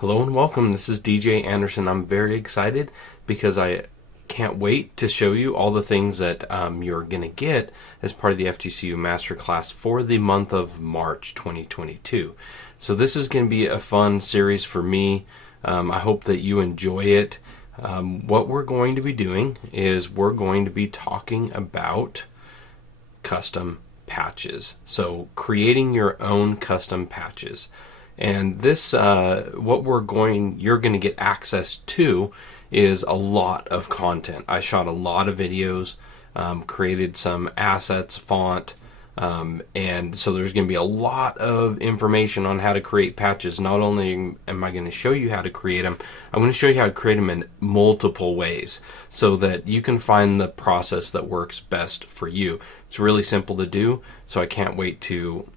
Hello and welcome. This is DJ Anderson. I'm very excited because I can't wait to show you all the things that you're going to get as part of the FTCU Masterclass for the month of March 2022. So this is going to be a fun series for me. I hope that you enjoy it. What we're going to be doing is we're going to be talking about custom patches. So creating your own custom patches. And this, what you're going to get access to is a lot of content. I shot a lot of videos, created some assets, font, and so there's going to be a lot of information on how to create patches. Not only am I going to show you how to create them, I'm going to show you how to create them in multiple ways so that you can find the process that works best for you. It's really simple to do, so I can't wait to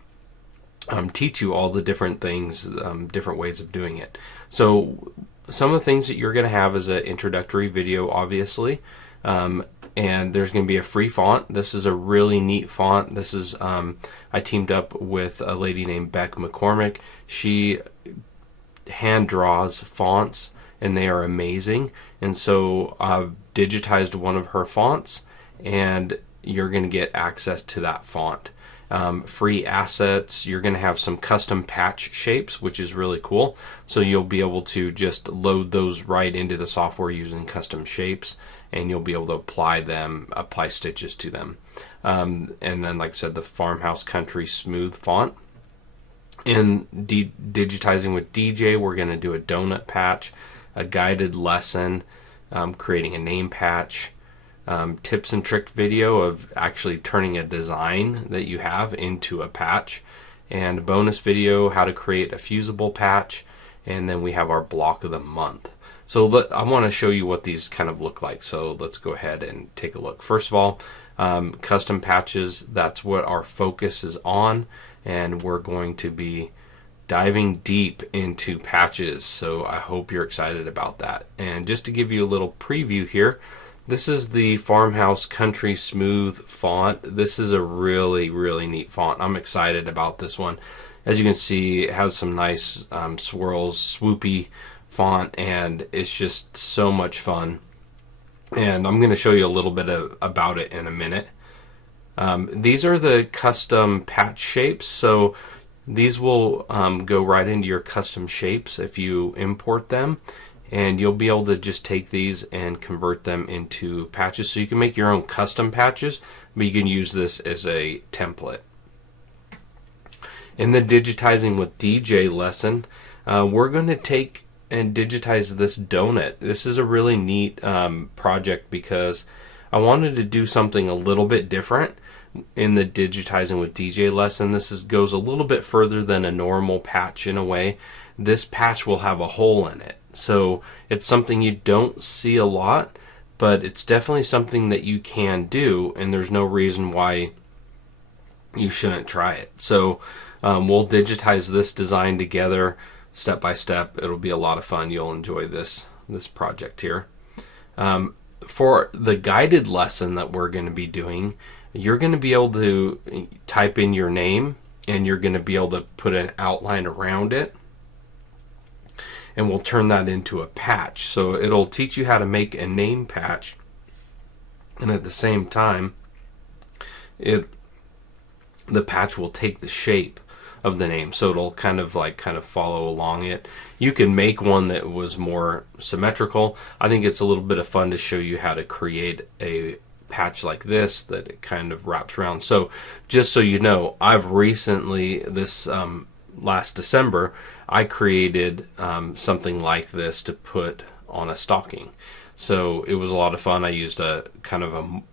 teach you all the different things, different ways of doing it. So some of the things that you're going to have is an introductory video, obviously, and there's going to be a free font. This is a really neat font. This is I teamed up with a lady named Beck McCormick. She hand draws fonts, and they are amazing. And so I've digitized one of her fonts, and you're going to get access to that font. Free assets. You're going to have some custom patch shapes, which is really cool. So you'll be able to just load those right into the software using custom shapes, and you'll be able to apply stitches to them. And then, like I said, the Farmhouse Country Smooth font. In Digitizing with DJ, we're going to do a donut patch, a guided lesson, creating a name patch, tips and trick video of actually turning a design that you have into a patch, and a bonus video how to create a fusible patch, and then we have our block of the month. So I want to show you what these kind of look like, so let's go ahead and take a look. First of all, custom patches, that's what our focus is on, and we're going to be diving deep into patches, so I hope you're excited about that. And just to give you a little preview here, this is the Farmhouse Country Smooth font. This is a really, really neat font. I'm excited about this one. As you can see, it has some nice swirls, swoopy font, and it's just so much fun. And I'm going to show you a little bit about it in a minute. These are the custom patch shapes. So these will go right into your custom shapes if you import them. And you'll be able to just take these and convert them into patches. So you can make your own custom patches, but you can use this as a template. In the Digitizing with DJ lesson, we're going to take and digitize this donut. This is a really neat project because I wanted to do something a little bit different in the Digitizing with DJ lesson. This goes a little bit further than a normal patch in a way. This patch will have a hole in it. So it's something you don't see a lot, but it's definitely something that you can do, and there's no reason why you shouldn't try it. So we'll digitize this design together step by step. It'll be a lot of fun. You'll enjoy this project here. For the guided lesson that we're going to be doing, you're going to be able to type in your name, and you're going to be able to put an outline around it, and we'll turn that into a patch. So it'll teach you how to make a name patch, and at the same time the patch will take the shape of the name, so it'll kind of follow along it. You can make one that was more symmetrical. I think it's a little bit of fun to show you how to create a patch like this that it kind of wraps around. So just so you know, I've recently, this last December, I created something like this to put on a stocking. So it was a lot of fun. I used a kind of a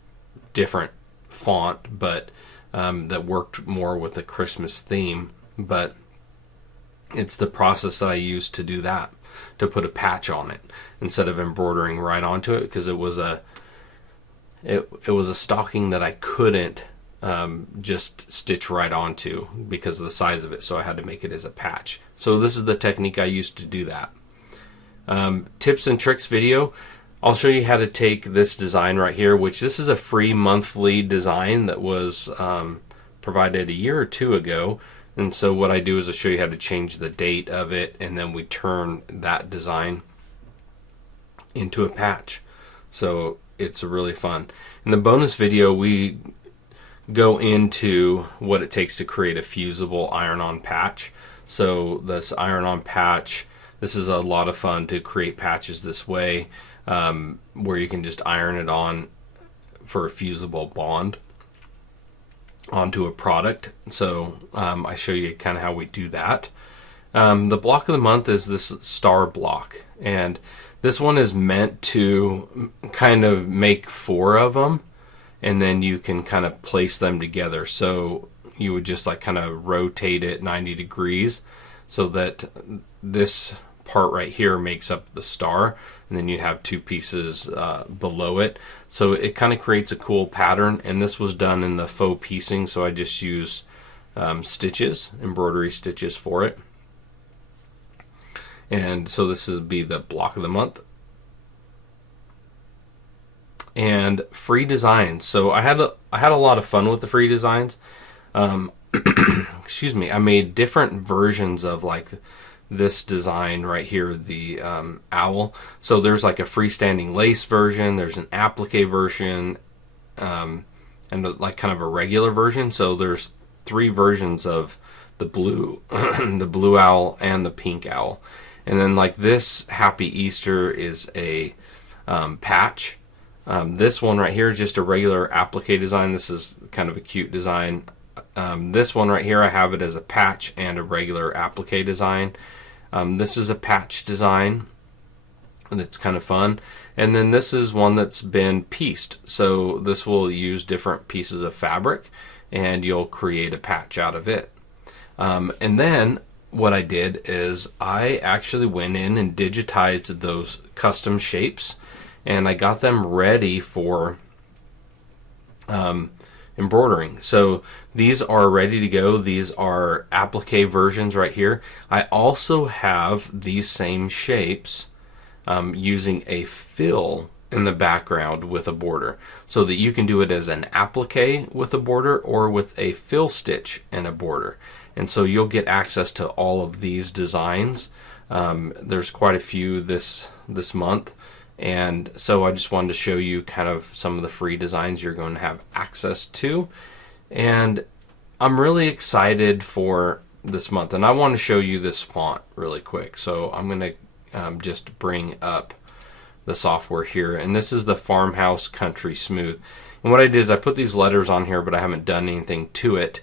different font, but that worked more with the Christmas theme. But it's the process that I used to do that, to put a patch on it instead of embroidering right onto it, because it was a stocking that I couldn't just stitch right onto because of the size of it, so I had to make it as a patch. So this is the technique I used to do that. Tips and tricks video, I'll show you how to take this design right here, which this is a free monthly design that was provided a year or two ago And so what I do is I show you how to change the date of it, and then we turn that design into a patch. So it's really fun. In the bonus video, we go into what it takes to create a fusible iron-on patch. So this iron-on patch, this is a lot of fun to create patches this way, where you can just iron it on for a fusible bond onto a product. So I show you kind of how we do that. The block of the month is this star block, and this one is meant to kind of make 4 of them, and then you can kind of place them together. So you would just like kind of rotate it 90 degrees so that this part right here makes up the star, and then you have 2 pieces below it. So it kind of creates a cool pattern, and this was done in the faux piecing, so I just use stitches, embroidery stitches for it. And so this is be the block of the month. And free designs. So I had a lot of fun with the free designs. Excuse me. I made different versions of like this design right here, the owl. So there's like a freestanding lace version, there's an applique version, and like kind of a regular version. So there's 3 versions of the blue, the blue owl and the pink owl. And then like this Happy Easter is a patch. This one right here is just a regular applique design. This is kind of a cute design. This one right here, I have it as a patch and a regular applique design. This is a patch design, and it's kind of fun. And then this is one that's been pieced. So this will use different pieces of fabric, and you'll create a patch out of it. And then what I did is I actually went in and digitized those custom shapes, and I got them ready for embroidering. So these are ready to go. These are applique versions right here. I also have these same shapes using a fill in the background with a border, so that you can do it as an applique with a border or with a fill stitch and a border. And so you'll get access to all of these designs. There's quite a few this month. And so I just wanted to show you kind of some of the free designs you're going to have access to. And I'm really excited for this month. And I want to show you this font really quick. So I'm going to just bring up the software here. And this is the Farmhouse Country Smooth. And what I did is I put these letters on here, but I haven't done anything to it.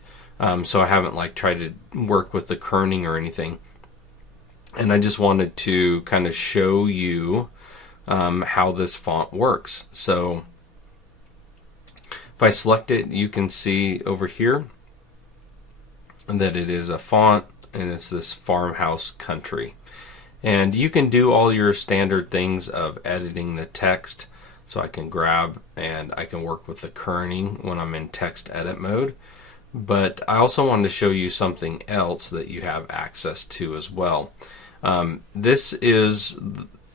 So I haven't like tried to work with the kerning or anything. And I just wanted to kind of show you how this font works. So if I select it, you can see over here that it is a font, and it's this Farmhouse Country. And you can do all your standard things of editing the text. So I can grab and I can work with the kerning when I'm in text edit mode. But I also wanted to show you something else that you have access to as well. This is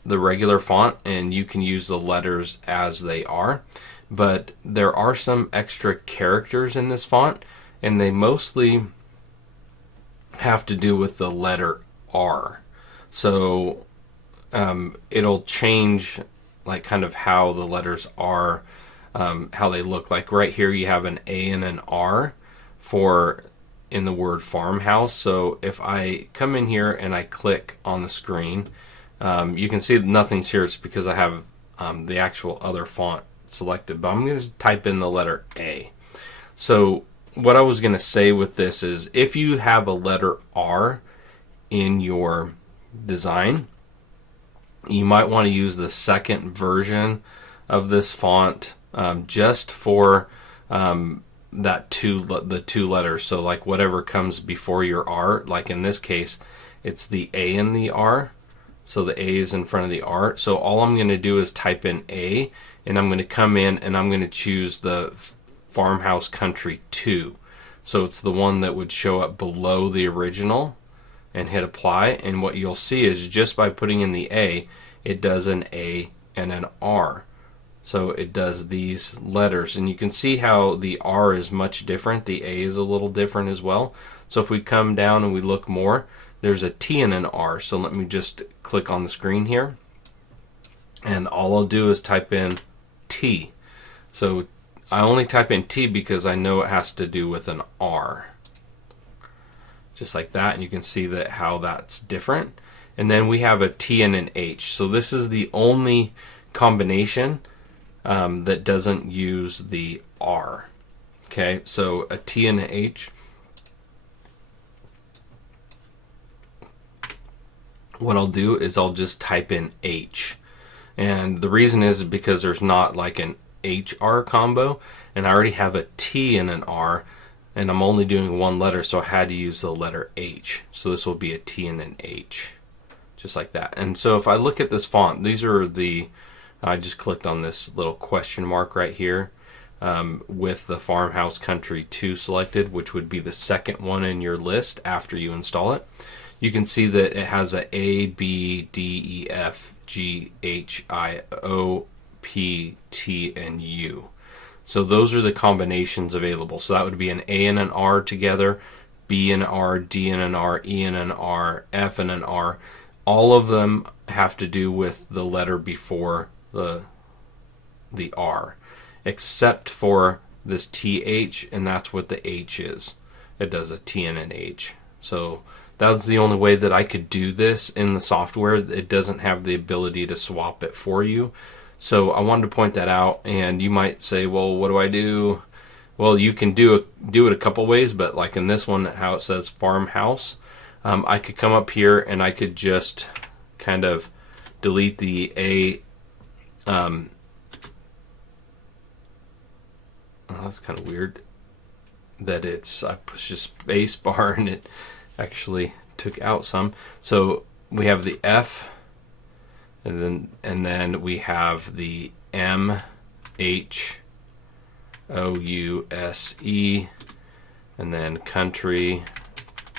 the regular font, and you can use the letters as they are, but there are some extra characters in this font, and they mostly have to do with the letter R. So it'll change like kind of how the letters are, how they look. Like right here you have an A and an R for in the word farmhouse. So if I come in here and I click on the screen, you can see that nothing's here. It's because I have the actual other font selected, but I'm going to type in the letter A. So what I was going to say with this is if you have a letter R in your design, you might want to use the second version of this font just for the two letters. So like whatever comes before your R, like in this case it's the A and the R, so the A is in front of the R. So all I'm going to do is type in A, and I'm going to come in and I'm going to choose the Farmhouse Country 2. So it's the one that would show up below the original, and hit apply. And what you'll see is just by putting in the A, it does an A and an R. So it does these letters, and you can see how the R is much different. The A is a little different as well. So if we come down and we look more, there's a T and an R. So let me just click on the screen here, and all I'll do is type in T. So I only type in T because I know it has to do with an R. Just like that, and you can see that how that's different. And then we have a T and an H. So this is the only combination that doesn't use the R. Okay, so a T and an H. What I'll do is I'll just type in H. And the reason is because there's not like an HR combo, and I already have a T and an R, and I'm only doing one letter, so I had to use the letter H. So this will be a T and an H, just like that. And so if I look at this font, these are the, I just clicked on this little question mark right here with the Farmhouse Country 2 selected, which would be the second one in your list after you install it. You can see that it has a B, D, E, F, G, H, I, O, P, T, and U. So those are the combinations available. So that would be an A and an R together, B and an R, D and an R, E and an R, F and an R. All of them have to do with the letter before the R, except for this TH, and that's what the H is. It does a T and an H. So that's the only way that I could do this in the software. It doesn't have the ability to swap it for you. So I wanted to point that out, and you might say, well, what do I do? Well, you can do it a couple ways, but like in this one, how it says farmhouse, I could come up here and I could just kind of delete the A. Oh, that's kind of weird that I pushed a space bar and it actually took out some. So we have the F, and then we have the M, H, O, U, S, E, and then country.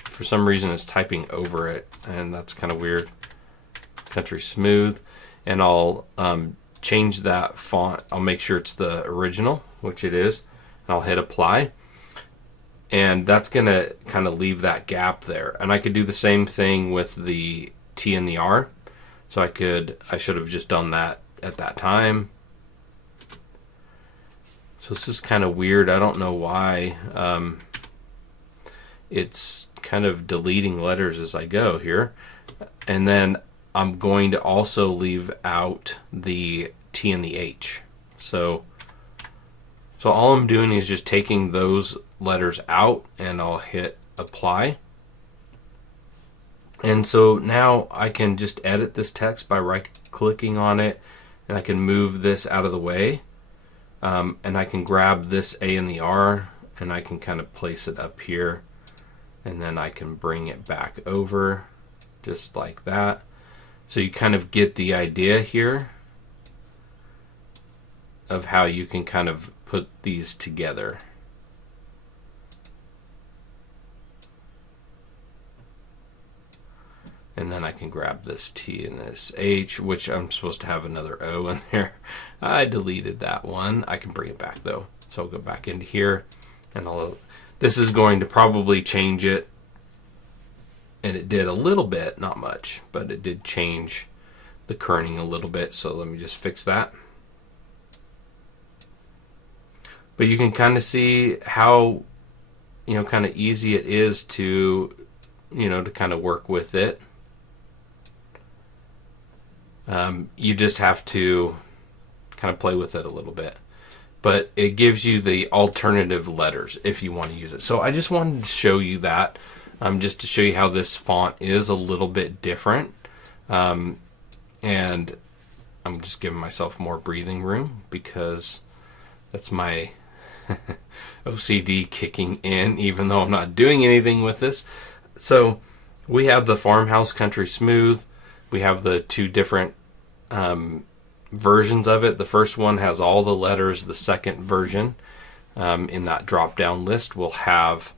For some reason it's typing over it, and that's kind of weird. Country smooth. And I'll change that font. I'll make sure it's the original, which it is, and I'll hit apply. And that's going to kind of leave that gap there. And I could do the same thing with the T and the R. So I should have just done that at that time. So this is kind of weird. I don't know why. It's kind of deleting letters as I go here. And then I'm going to also leave out the T and the H. So all I'm doing is just taking those letters out, and I'll hit apply. And so now I can just edit this text by right-clicking on it, and I can move this out of the way, and I can grab this A and the R, and I can kind of place it up here, and then I can bring it back over just like that. So you kind of get the idea here of how you can kind of put these together. And then I can grab this T and this H, which I'm supposed to have another O in there. I deleted that one. I can bring it back though. So I'll go back into here, and this is going to probably change it. And it did a little bit, not much, but it did change the kerning a little bit. So let me just fix that. But you can kind of see how, kind of easy it is to, to kind of work with it. You just have to kind of play with it a little bit. But it gives you the alternative letters if you want to use it. So I just wanted to show you that, just to show you how this font is a little bit different. And I'm just giving myself more breathing room because that's my OCD kicking in, even though I'm not doing anything with this. So we have the Farmhouse Country Smooth. We have the two different versions of it. The first one has all the letters. The second version in that drop down list will have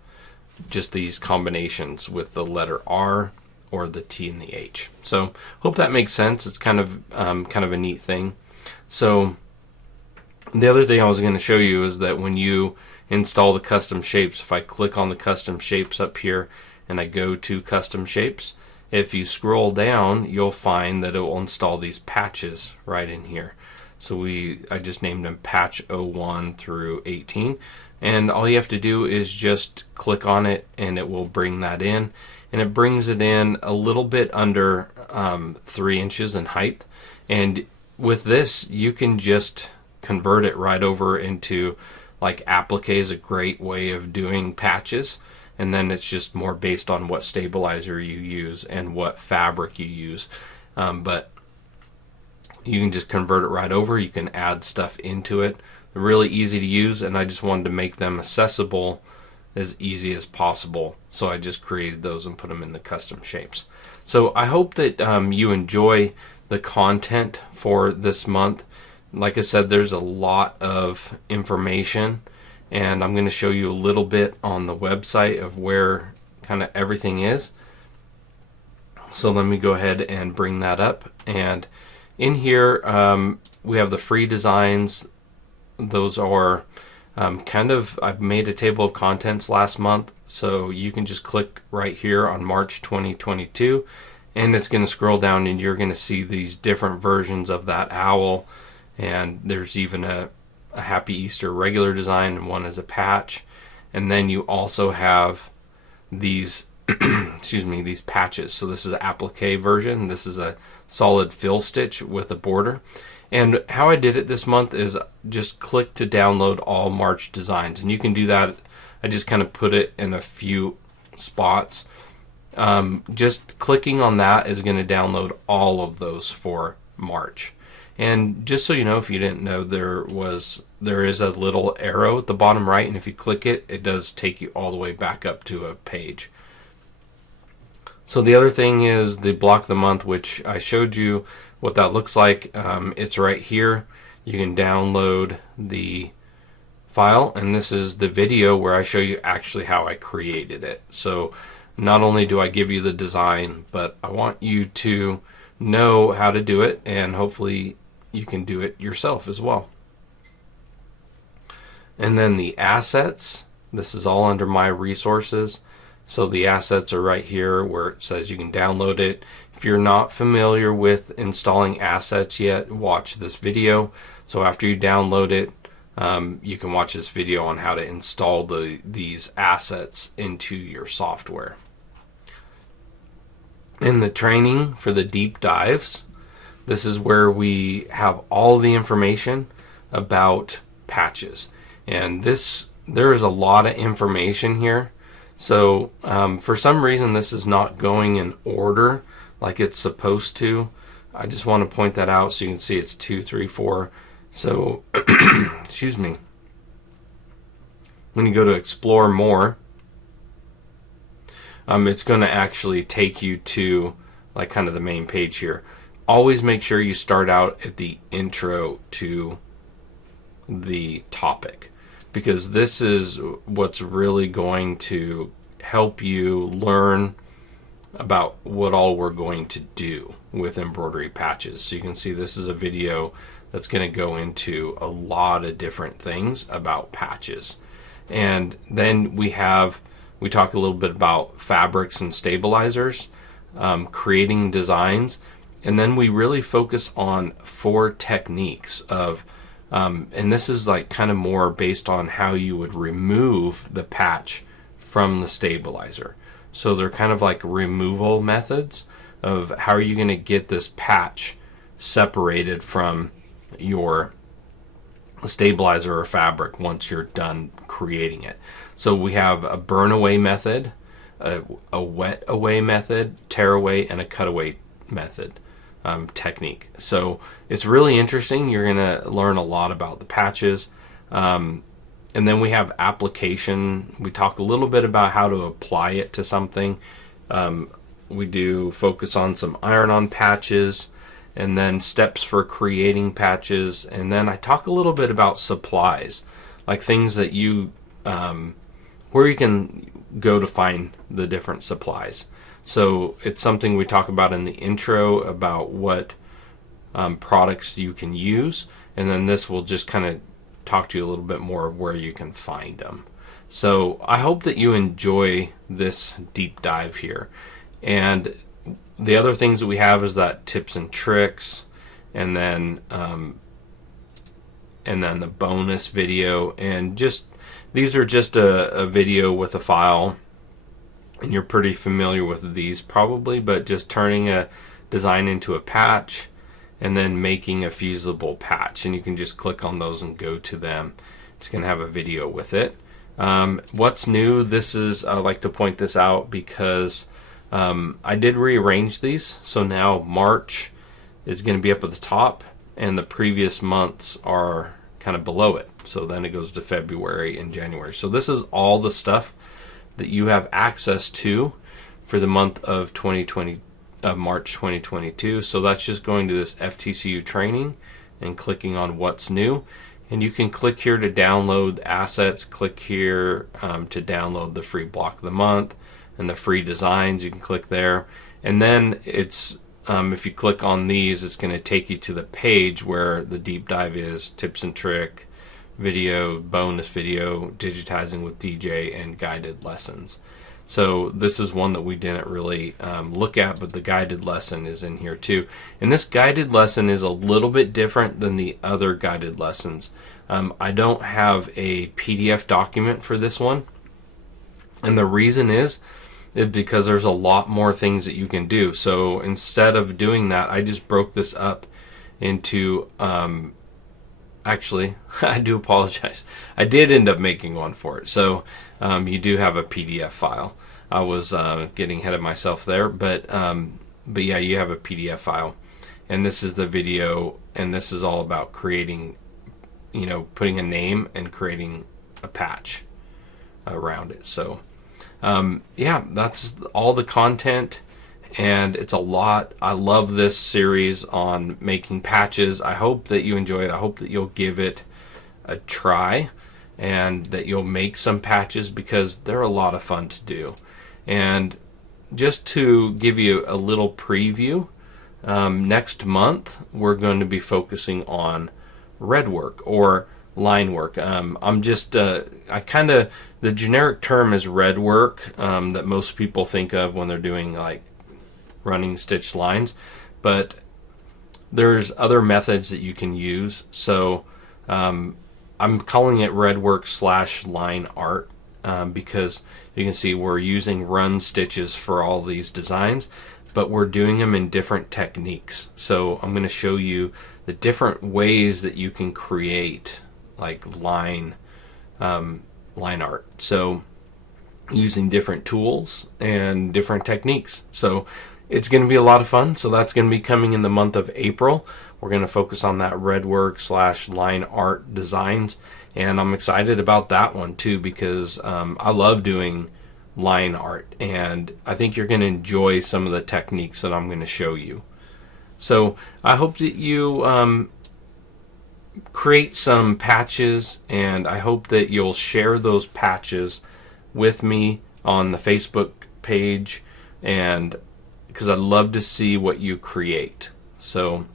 just these combinations with the letter R or the T and the H. So hope that makes sense. It's kind of a neat thing. So the other thing I was going to show you is that when you install the custom shapes. If I click on the custom shapes up here and I go to custom shapes, if you scroll down, you'll find that it will install these patches right in here. So I just named them patch 01 through 18. And all you have to do is just click on it and it will bring that in. And it brings it in a little bit under 3 inches in height. And with this, you can just convert it right over into, like, applique is a great way of doing patches. And then it's just more based on what stabilizer you use and what fabric you use. But you can just convert it right over. You can add stuff into it. They're really easy to use, and I just wanted to make them accessible as easy as possible. So I just created those and put them in the custom shapes. So I hope that you enjoy the content for this month. Like I said, there's a lot of information, and I'm going to show you a little bit on the website of where kind of everything is. So let me go ahead and bring that up. And in here, we have the free designs. Those are I've made a table of contents last month, so you can just click right here on March 2022, and it's going to scroll down and you're going to see these different versions of that owl. And there's even a Happy Easter regular design, and one is a patch. And then you also have these these patches. So this is an applique version. This is a solid fill stitch with a border. And how I did it this month is just click to download all March designs. And you can do that. I just kind of put it in a few spots. Just clicking on that is going to download all of those for March. And just so you know, if you didn't know, there is a little arrow at the bottom right, and if you click it, it does take you all the way back up to a page. So the other thing is the block of the month, which I showed you what that looks like. It's right here. You can download the file, and this is the video where I show you actually how I created it. So not only do I give you the design, but I want you to know how to do it, and hopefully you can do it yourself as well. And then the assets, this is all under my resources. So the assets are right here where it says you can download it. If you're not familiar with installing assets yet, watch this video. So after you download it, you can watch this video on how to install these assets into your software. In the training for the deep dives, this is where we have all the information about patches. And there is a lot of information here. So for some reason this is not going in order like it's supposed to. I just want to point that out so you can see it's 2, 3, 4. So excuse me. When you go to explore more, it's going to actually take you to like kind of the main page here. Always make sure you start out at the intro to the topic, because this is what's really going to help you learn about what all we're going to do with embroidery patches. So you can see this is a video that's going to go into a lot of different things about patches. And then we talk a little bit about fabrics and stabilizers, creating designs, and then we really focus on 4 techniques of and this is like kind of more based on how you would remove the patch from the stabilizer. So they're kind of like removal methods of how are you going to get this patch separated from your stabilizer or fabric once you're done creating it. So we have a burn away method, a wet away method, tear away, and a cut away method. Technique. So it's really interesting. You're going to learn a lot about the patches. And then we have application. We talk a little bit about how to apply it to something. We do focus on some iron-on patches, and then steps for creating patches. And then I talk a little bit about supplies, like things that you, where you can go to find the different supplies. So it's something we talk about in the intro about what products you can use, and then this will just kind of talk to you a little bit more of where you can find them. So I hope that you enjoy this deep dive here. And the other things that we have is that tips and tricks, and then the bonus video, and just these are just a video with a file, and you're pretty familiar with these probably, but just turning a design into a patch and then making a feasible patch, and you can just click on those and go to them. It's going to have a video with it. What's new, this is, I like to point this out because I did rearrange these, so now March is going to be up at the top and the previous months are kind of below it. So then it goes to February and January. So this is all the stuff that you have access to for the month of March 2022. So that's just going to this FTCU training and clicking on what's new. And you can click here to download assets, click here to download the free block of the month and the free designs. You can click there. And then it's if you click on these, it's going to take you to the page where the deep dive is, tips and trick, video, bonus video, digitizing with DJ, and guided lessons. So this is one that we didn't really look at, but the guided lesson is in here too. And this guided lesson is a little bit different than the other guided lessons. I don't have a PDF document for this one. And the reason is because there's a lot more things that you can do. So instead of doing that, I just broke this up into, actually, I do apologize. I did end up making one for it. So you do have a PDF file. I was getting ahead of myself there, but yeah, you have a PDF file. And this is the video, and this is all about creating, putting a name and creating a patch around it. So yeah, that's all the content, and it's a lot. I love this series on making patches. I hope that you enjoy it. I hope that you'll give it a try and that you'll make some patches, because they're a lot of fun to do. And just to give you a little preview, next month we're going to be focusing on red work or line work. The generic term is red work that most people think of when they're doing like running stitch lines, but there's other methods that you can use. So I'm calling it red work / line art because you can see we're using run stitches for all these designs, but we're doing them in different techniques. So I'm going to show you the different ways that you can create like line art. So using different tools and different techniques. So it's going to be a lot of fun. So that's going to be coming in the month of April. We're going to focus on that red work / line art designs. And I'm excited about that one too, because I love doing line art, and I think you're going to enjoy some of the techniques that I'm going to show you. So I hope that you create some patches, and I hope that you'll share those patches with me on the Facebook page, and because I'd love to see what you create. So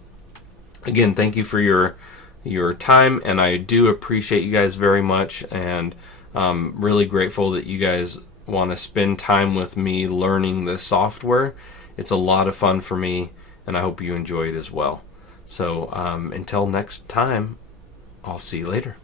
again, thank you for your time, and I do appreciate you guys very much, and I'm really grateful that you guys want to spend time with me learning this software. It's a lot of fun for me, and I hope you enjoy it as well. So until next time, I'll see you later.